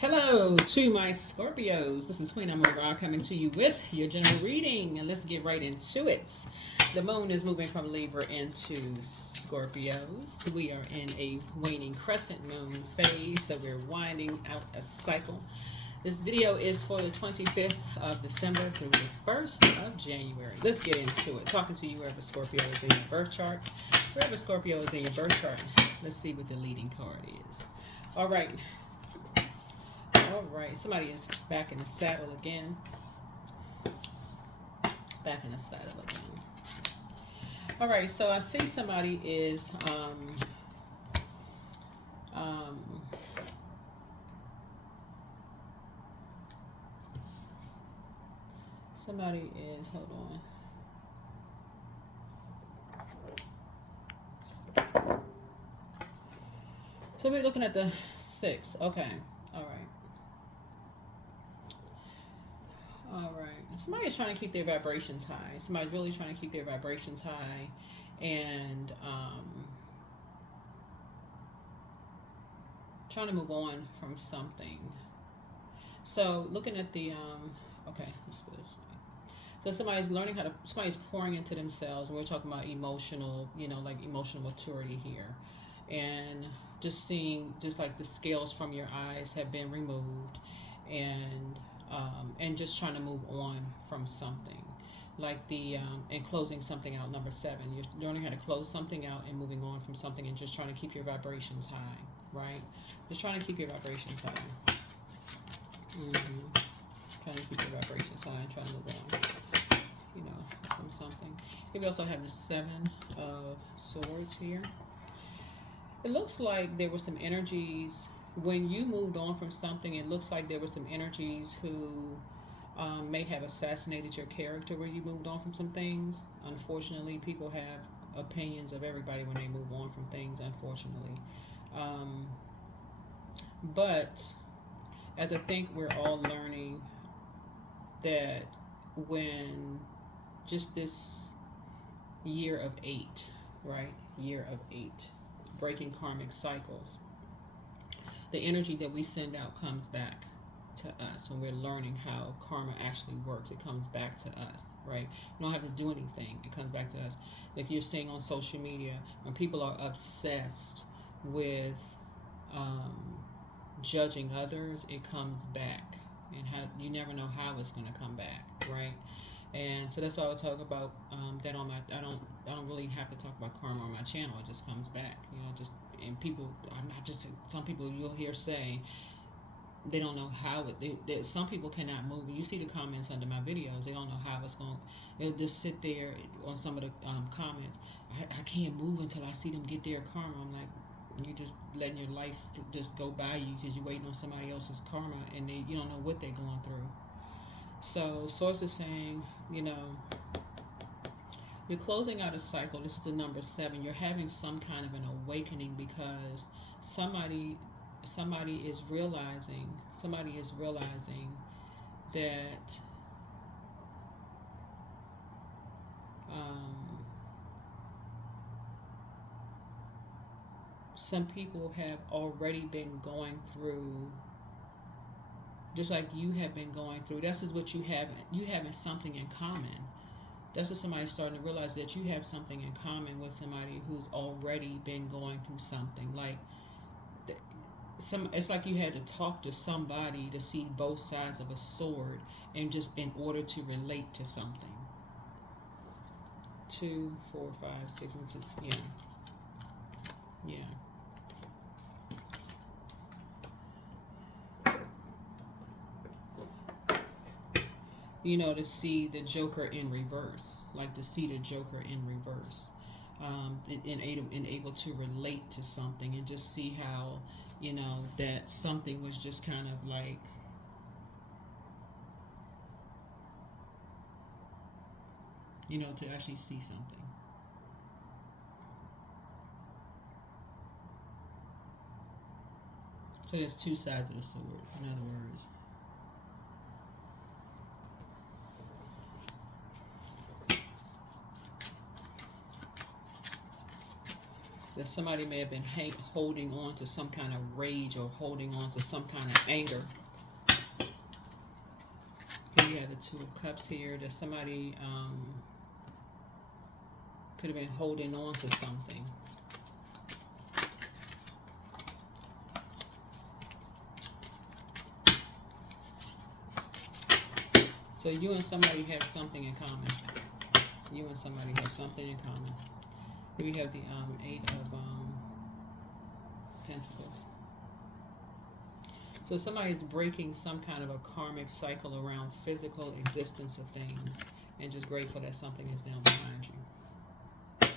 Hello to my Scorpios. This is Queen Amun Ra coming to you with your general reading. And let's get right into it. The moon is moving from Libra into Scorpios. We are in a waning crescent moon phase, so we're winding out a cycle. This video is for the 25th of December through the 1st of January. Let's get into it. Talking to you wherever Scorpio is in your birth chart. Wherever Scorpio is in your birth chart. Let's see what the leading card is. All right. All right, somebody is back in the saddle again. Back in the saddle again. All right, so I see somebody is somebody is, hold on. So we're looking at the 6. Okay. All right. All right. Somebody's trying to keep their vibrations high. Somebody's really trying to keep their vibrations high, and trying to move on from something. So looking at the okay, let's go this way. So somebody's learning how to. Somebody's pouring into themselves, and we're talking about emotional, like emotional maturity here, and just seeing, just like the scales from your eyes have been removed, and just trying to move on from something, like the and closing something out. Number 7, you're learning how to close something out and moving on from something, and just trying to keep your vibrations high, right? Just trying to keep your vibrations high. Trying to keep your vibrations high and trying to move on, from something. Here we also have the 7 of Swords here. It looks like there were some energies when you moved on from something. It looks like there were some energies who may have assassinated your character when you moved on from some things. Unfortunately, people have opinions of everybody when they move on from things, unfortunately. But as I think we're all learning that when just this year of 8, right? Year of 8, breaking karmic cycles. The energy that we send out comes back to us when we're learning how karma actually works. It comes back to us, right? You don't have to do anything. It comes back to us. Like you're seeing on social media, when people are obsessed with judging others, it comes back, and you never know how it's going to come back, right? And so that's why I would talk about that on my. I don't really have to talk about karma on my channel. It just comes back, just. And people, I'm not just, some people you'll hear say they don't know how it. Some people cannot move. You see the comments under my videos. They don't know how it's going. They'll just sit there on some of the comments. I can't move until I see them get their karma. I'm like, you just letting your life just go by you because you're waiting on somebody else's karma, and you don't know what they're going through. So Source is saying, you're closing out a cycle. This is the number 7. You're having some kind of an awakening because somebody is realizing that some people have already been going through, just like you have been going through. This is what you have. You having something in common. That's what somebody's starting to realize, that you have something in common with somebody who's already been going through something. Like it's like you had to talk to somebody to see both sides of a sword, and just in order to relate to something. 2, 4, 5, 6, and 6. Yeah. To see the Joker in reverse, like to see the Joker in reverse, and able to relate to something, and just see how, that something was just kind of like, to actually see something. So there's 2 sides of the sword, in other words. that somebody may have been holding on to some kind of rage or holding on to some kind of anger. Here you have the Two of Cups here, that somebody could have been holding on to something. So you and somebody have something in common. You and somebody have something in common. Here we have the Eight of Pentacles. So somebody's breaking some kind of a karmic cycle around physical existence of things, and just grateful that something is now behind you.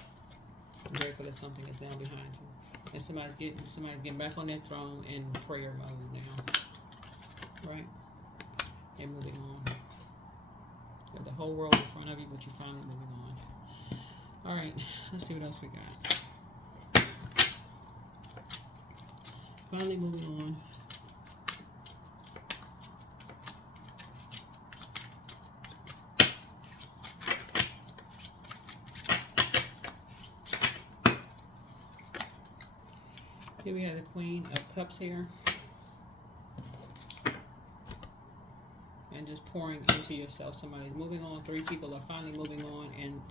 I'm grateful that something is now behind you. And somebody's getting back on their throne in prayer mode now. Right? And moving on. You have the whole world in front of you, but you're finally moving on. Alright, let's see what else we got. Finally moving on. Here we have the Queen of Cups here. And just pouring into yourself. Somebody's moving on. 3 people are finally moving on, and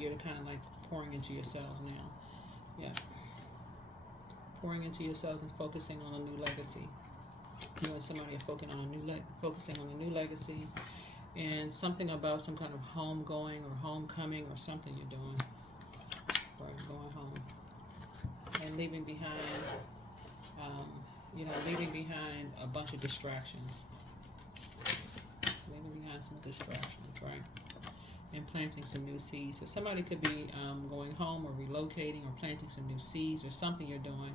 you're kind of like pouring into yourselves now. Yeah. Pouring into yourselves and focusing on a new legacy. You and somebody are focusing on a new legacy, and something about some kind of home going or homecoming or something you're doing. Right, going home. And leaving behind, leaving behind a bunch of distractions. Leaving behind some distractions, right? And planting some new seeds. So somebody could be going home or relocating or planting some new seeds or something you're doing,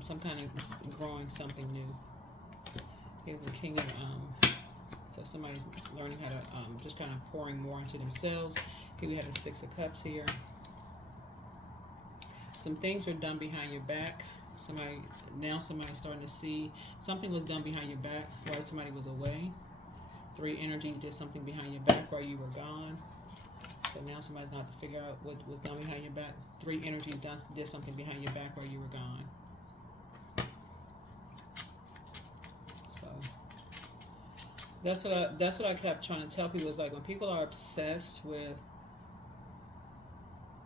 some kind of growing something new. Here's the King of, so somebody's learning how to just kind of pouring more into themselves. Here we have the Six of Cups here. Some things were done behind your back. Somebody's starting to see something was done behind your back while somebody was away. 3 energies did something behind your back while you were gone. So now somebody's going to have to figure out what was done behind your back. 3 energies did something behind your back while you were gone. So that's what I kept trying to tell people, is like when people are obsessed with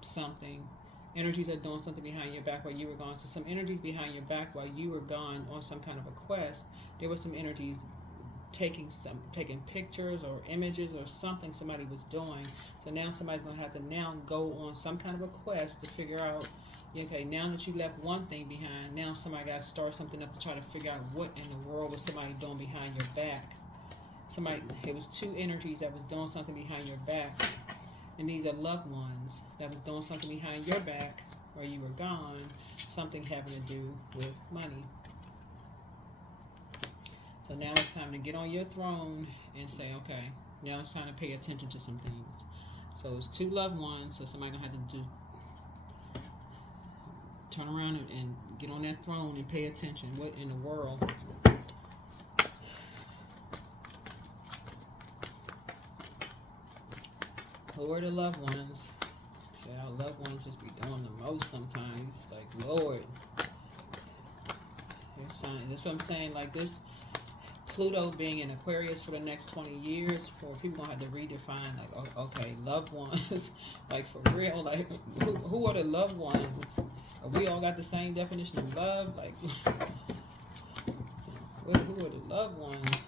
something, energies are doing something behind your back while you were gone. So some energies behind your back while you were gone on some kind of a quest. There were some energies taking pictures or images or something somebody was doing. So now somebody's going to have to now go on some kind of a quest to figure out, okay, now that you left one thing behind, now somebody got to start something up to try to figure out what in the world was somebody doing behind your back. It was 2 energies that was doing something behind your back. And these are loved ones that was doing something behind your back while you were gone, something having to do with money. So now it's time to get on your throne and say, okay, now it's time to pay attention to some things. So it's 2 loved ones, so somebody's going to have to just turn around and get on that throne and pay attention. What in the world? Who are the loved ones? Yeah, our loved ones just be doing the most sometimes. It's like, Lord. That's what I'm saying. Like this, Pluto being in Aquarius for the next 20 years, for people gonna have to redefine, like, okay, loved ones, like for real, like who are the loved ones? We all got the same definition of love, like who are the loved ones,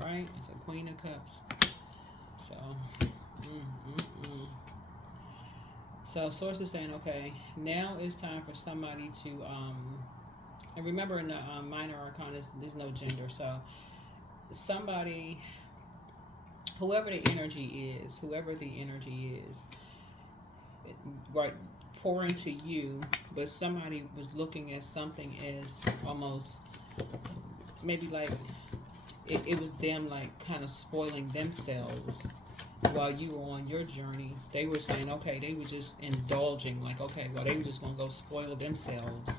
right? It's a Queen of Cups. So, So Source is saying, okay, now it's time for somebody to, and remember in the minor arcana, there's no gender, so somebody, whoever the energy is, right, pouring to you, but somebody was looking at something as almost, maybe like, it was them like kind of spoiling themselves while you were on your journey. They were saying, okay, they were just indulging, like, okay, well, they were just going to go spoil themselves.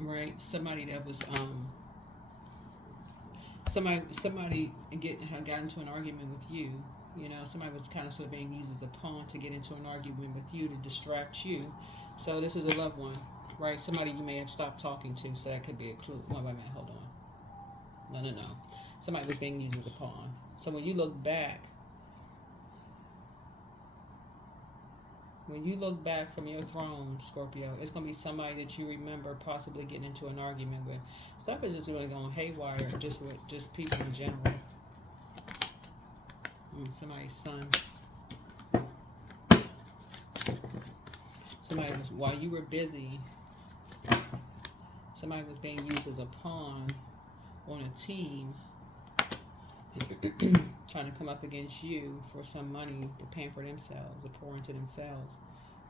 Right? Somebody that was, somebody got into an argument with you, You know, somebody was kind of sort of being used as a pawn to get into an argument with you to distract you. So this is a loved one, right? Somebody you may have stopped talking to, so that could be a clue. No, wait a minute, hold on. No. Somebody was being used as a pawn. So when you look back, from your throne, Scorpio, it's going to be somebody that you remember possibly getting into an argument with. Stuff is just really going haywire, just with just people in general. Somebody's son. Somebody was, while you were busy, somebody was being used as a pawn on a team trying to come up against you for some money to pamper themselves, to pour into themselves.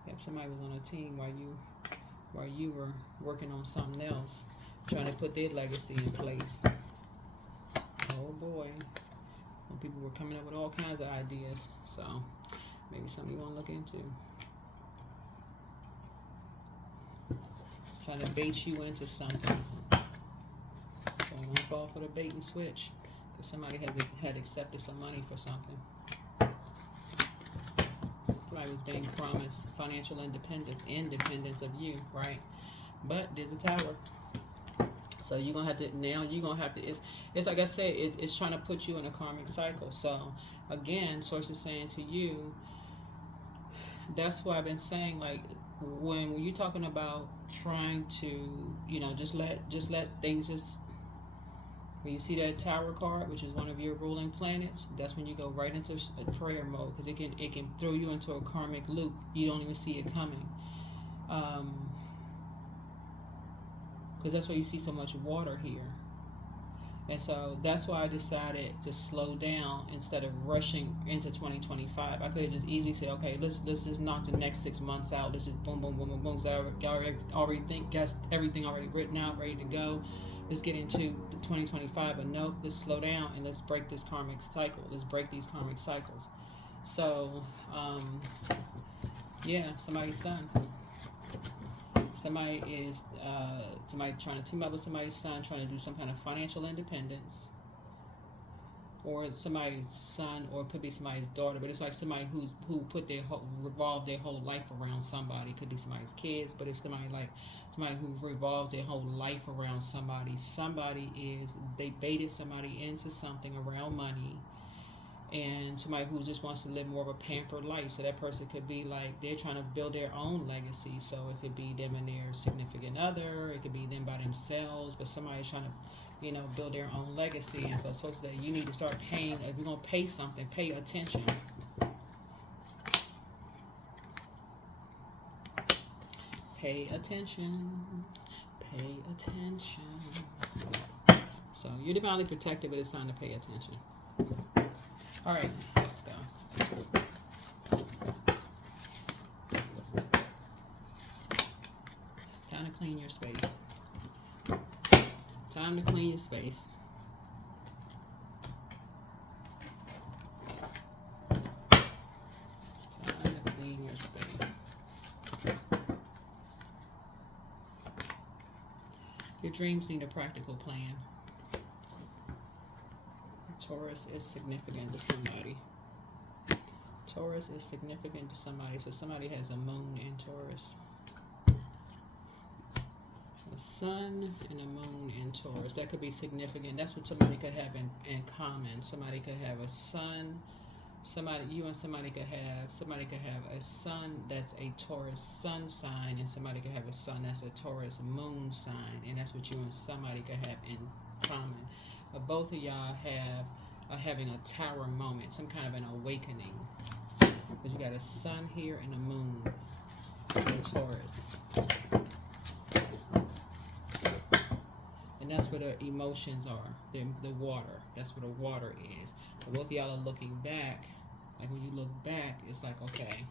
Yep, somebody was on a team while you were working on something else, trying to put their legacy in place. Oh boy. When people were coming up with all kinds of ideas. So maybe something you want to look into. Trying to bait you into something. So don't fall for the bait and switch. Because somebody had accepted some money for something. Somebody was being promised financial independence of you, right? But there's a tower. So you're gonna have to. It's like I said. It's trying to put you in a karmic cycle. So again, Source is saying to you. That's why I've been saying, like, when you're talking about trying to, just let things just. When you see that Tower card, which is one of your ruling planets, that's when you go right into a prayer mode, because it can throw you into a karmic loop. You don't even see it coming. Because that's why you see so much water here. And so that's why I decided to slow down instead of rushing into 2025. I could have just easily said, okay, let's just knock the next 6 months out. Let's just boom, boom, boom, boom, boom. So I already got everything already written out, ready to go. Let's get into 2025. But nope, let's slow down and let's break this karmic cycle. Let's break these karmic cycles. So, somebody's son. Somebody is somebody trying to team up with somebody's son, trying to do some kind of financial independence, or somebody's son, or it could be somebody's daughter. But it's like somebody who revolved their whole life around somebody. It could be somebody's kids, but it's somebody who revolves their whole life around somebody. They baited somebody into something around money. And somebody who just wants to live more of a pampered life. So that person could be like, they're trying to build their own legacy. So it could be them and their significant other. It could be them by themselves. But somebody's trying to, build their own legacy. And so it's supposed to say, you need to start paying. If you're going to pay something, pay attention. Pay attention. Pay attention. So you're divinely protected, but it's time to pay attention. All right, let's go. Time to clean your space. Time to clean your space. Time to clean your space. Your dreams need a practical plan. Taurus is significant to somebody. Taurus is significant to somebody. So somebody has a moon in Taurus. A sun and a moon in Taurus. That could be significant. That's what somebody could have in common. Somebody could have a sun. You and somebody could have a sun that's a Taurus sun sign, and somebody could have a sun that's a Taurus moon sign, and that's what you and somebody could have in common. But both of y'all are having a tower moment, some kind of an awakening. Because you got a sun here and a moon in Taurus. And that's where the emotions are, the water. That's where the water is. But both of y'all are looking back. Like when you look back, it's like, okay.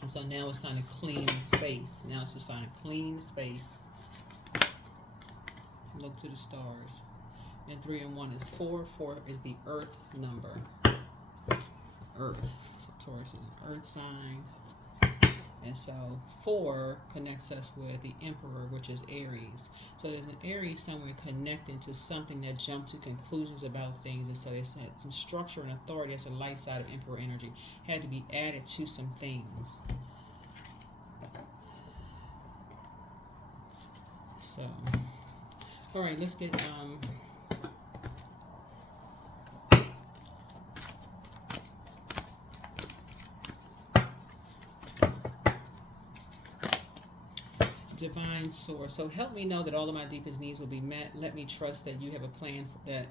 And so now it's time to clean the space. Now it's just time to clean the space. Look to the stars. And 3 and 1 is 4. 4 is the earth number. Earth. So Taurus is an earth sign. And so 4 connects us with the Emperor, which is Aries. So there's an Aries somewhere connecting to something that jumped to conclusions about things. And so there's some structure and authority. That's the light side of Emperor energy. Had to be added to some things. So, all right, let's get divine source. So help me know that all of my deepest needs will be met. Let me trust that you have a plan that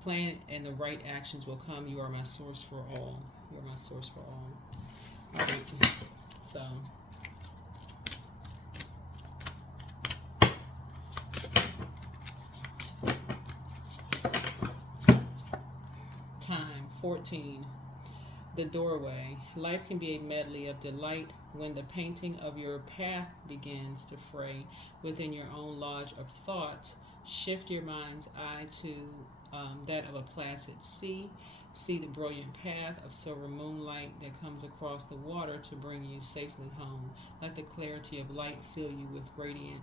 plan and the right actions will come. You are my source for all. You are my source for all. All right. So time 14. The doorway. Life can be a medley of delight when the painting of your path begins to fray within your own lodge of thought. Shift your mind's eye to that of a placid sea. See the brilliant path of silver moonlight that comes across the water to bring you safely home. Let the clarity of light fill you with radiant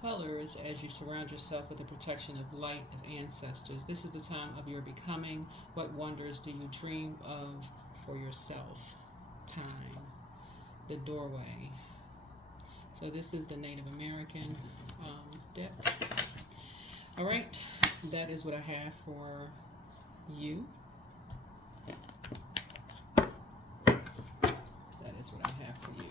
colors as you surround yourself with the protection of light of ancestors. This is the time of your becoming. What wonders do you dream of for yourself? Time. The doorway. So this is the Native American deck. All right, that is what I have for you. That is what I have for you.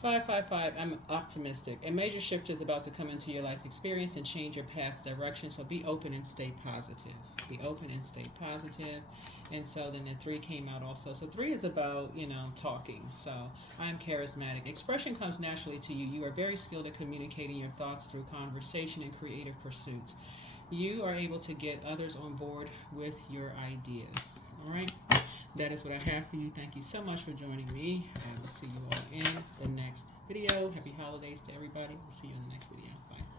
555, I'm optimistic. A major shift is about to come into your life experience and change your path's direction. So be open and stay positive. Be open and stay positive. And so then the 3 came out also. So 3 is about, talking. So I'm charismatic. Expression comes naturally to you. You are very skilled at communicating your thoughts through conversation and creative pursuits. You are able to get others on board with your ideas. All right. That is what I have for you. Thank you so much for joining me. I will see you all in the next video. Happy holidays to everybody. We'll see you in the next video. Bye.